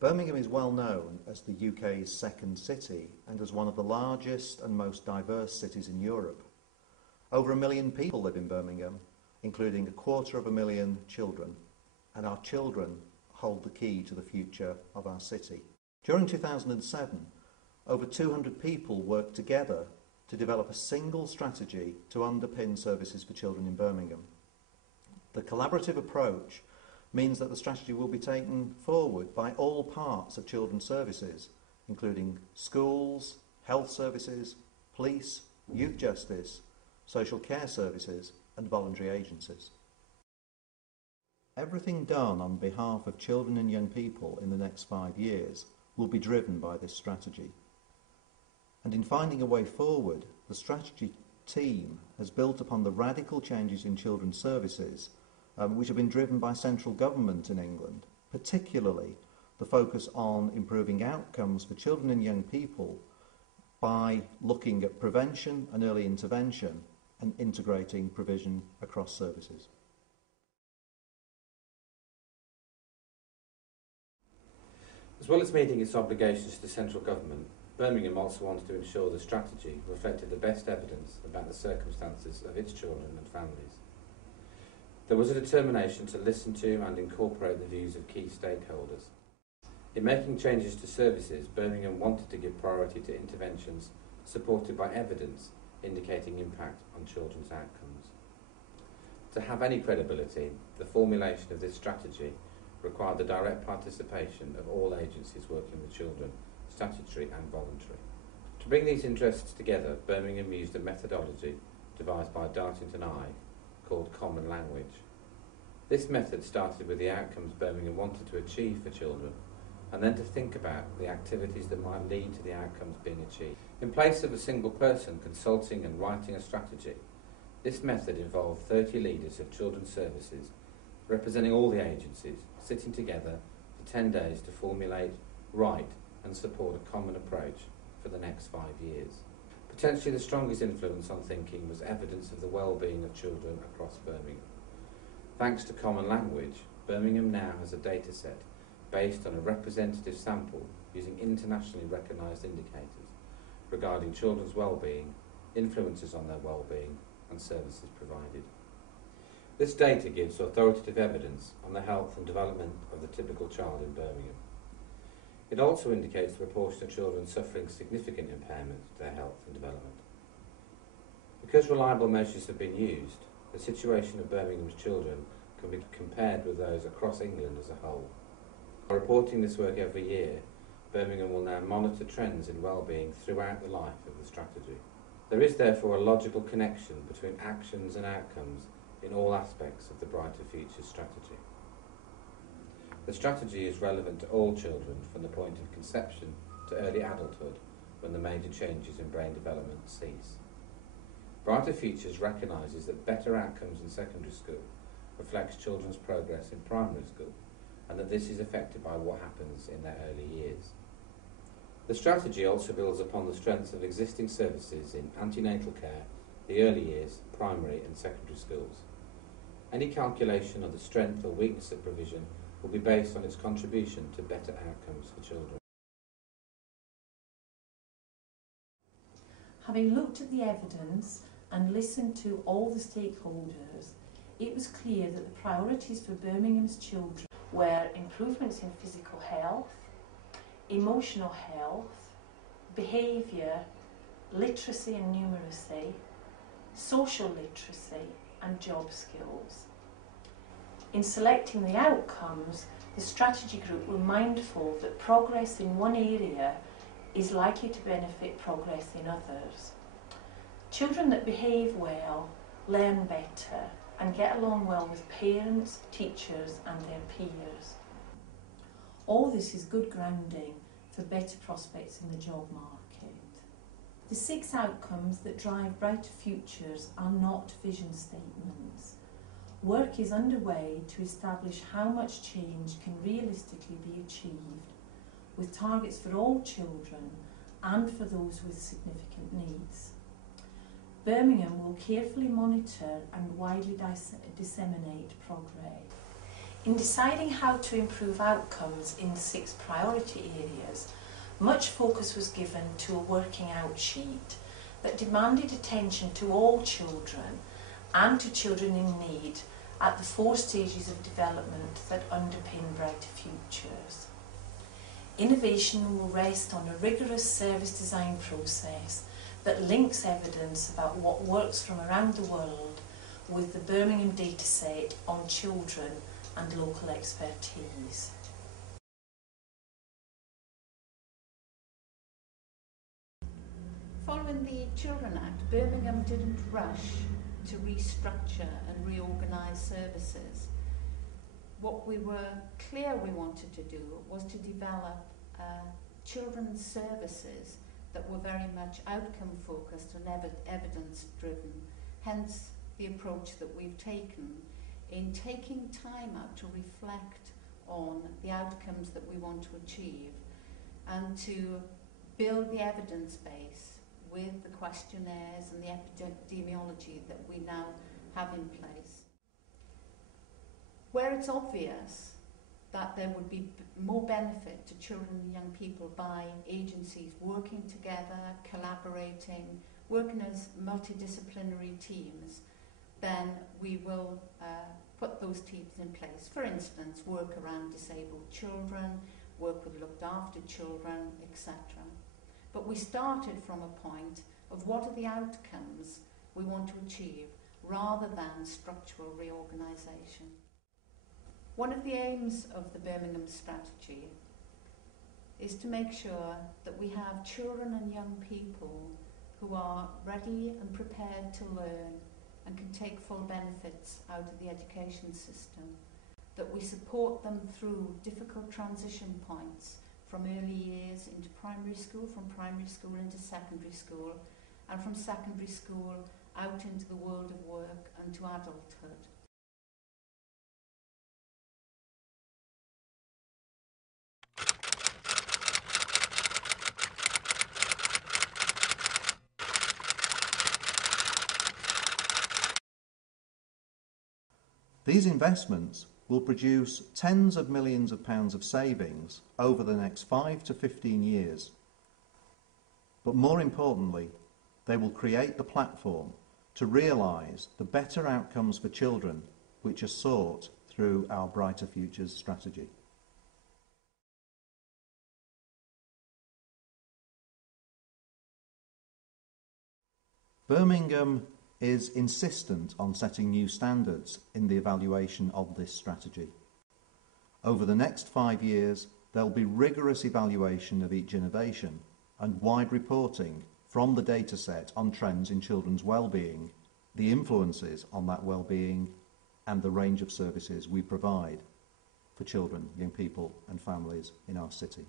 Birmingham is well known as the UK's second city and as one of the largest and most diverse cities in Europe. Over 1 million people live in Birmingham, including 250,000 children, and our children hold the key to the future of our city. During 2007, over 200 people worked together to develop a single strategy to underpin services for children in Birmingham. The collaborative approach means that the strategy will be taken forward by all parts of children's services, including schools, health services, police, youth justice, social care services and voluntary agencies. Everything done on behalf of children and young people in the next 5 years will be driven by this strategy. And in finding a way forward, the strategy team has built upon the radical changes in children's services which have been driven by central government in England, particularly the focus on improving outcomes for children and young people by looking at prevention and early intervention and integrating provision across services. As well as meeting its obligations to central government, Birmingham also wanted to ensure the strategy reflected the best evidence about the circumstances of its children and families. There was a determination to listen to and incorporate the views of key stakeholders. In making changes to services, Birmingham wanted to give priority to interventions supported by evidence indicating impact on children's outcomes. To have any credibility, the formulation of this strategy required the direct participation of all agencies working with children, statutory and voluntary. To bring these interests together, Birmingham used a methodology devised by Dartington I called Common Language. This method started with the outcomes Birmingham wanted to achieve for children, and then to think about the activities that might lead to the outcomes being achieved. In place of a single person consulting and writing a strategy, this method involved 30 leaders of children's services, representing all the agencies, sitting together for 10 days to formulate, write and support a common approach for the next 5 years. Potentially the strongest influence on thinking was evidence of the well-being of children across Birmingham. Thanks to Common Language, Birmingham now has a data set based on a representative sample using internationally recognised indicators regarding children's well-being, influences on their well-being and services provided. This data gives authoritative evidence on the health and development of the typical child in Birmingham. It also indicates the proportion of children suffering significant impairment to their health and development. Because reliable measures have been used, the situation of Birmingham's children can be compared with those across England as a whole. By reporting this work every year, Birmingham will now monitor trends in well-being throughout the life of the strategy. There is therefore a logical connection between actions and outcomes in all aspects of the Brighter Futures strategy. The strategy is relevant to all children from the point of conception to early adulthood, when the major changes in brain development cease. Brighter Futures recognises that better outcomes in secondary school reflects children's progress in primary school, and that this is affected by what happens in their early years. The strategy also builds upon the strengths of existing services in antenatal care, the early years, primary and secondary schools. Any calculation of the strength or weakness of provision will be based on its contribution to better outcomes for children. Having looked at the evidence and listened to all the stakeholders, it was clear that the priorities for Birmingham's children were improvements in physical health, emotional health, behaviour, literacy and numeracy, social literacy and job skills. In selecting the outcomes, the strategy group were mindful that progress in one area is likely to benefit progress in others. Children that behave well learn better and get along well with parents, teachers and their peers. All this is good grounding for better prospects in the job market. The 6 outcomes that drive Brighter Futures are not vision statements. Work is underway to establish how much change can realistically be achieved, with targets for all children and for those with significant needs. Birmingham will carefully monitor and widely disseminate progress. In deciding how to improve outcomes in the 6 priority areas, much focus was given to a working out sheet that demanded attention to all children and to children in need at the 4 stages of development that underpin brighter futures. Innovation will rest on a rigorous service design process that links evidence about what works from around the world with the Birmingham dataset on children and local expertise. Following the Children Act, Birmingham didn't rush to restructure and reorganise services. What we were clear we wanted to do was to develop children's services that were very much outcome focused and evidence driven, hence the approach that we've taken in taking time out to reflect on the outcomes that we want to achieve and to build the evidence base with the questionnaires and the epidemiology that we now have in place. Where it's obvious that there would be more benefit to children and young people by agencies working together, collaborating, working as multidisciplinary teams, then we will put those teams in place. For instance, work around disabled children, work with looked after children, etc. But we started from a point of what are the outcomes we want to achieve rather than structural reorganisation. One of the aims of the Birmingham strategy is to make sure that we have children and young people who are ready and prepared to learn and can take full benefits out of the education system, that we support them through difficult transition points from early years into primary school, from primary school into secondary school, and from secondary school out into the world of work and to adulthood. These investments will produce tens of millions of pounds of savings over the next 5 to 15 years. But more importantly, they will create the platform to realise the better outcomes for children which are sought through our Brighter Futures strategy. Birmingham is insistent on setting new standards in the evaluation of this strategy. Over the next 5 years, there will be rigorous evaluation of each innovation and wide reporting from the dataset on trends in children's well-being, the influences on that well-being, and the range of services we provide for children, young people and families in our city.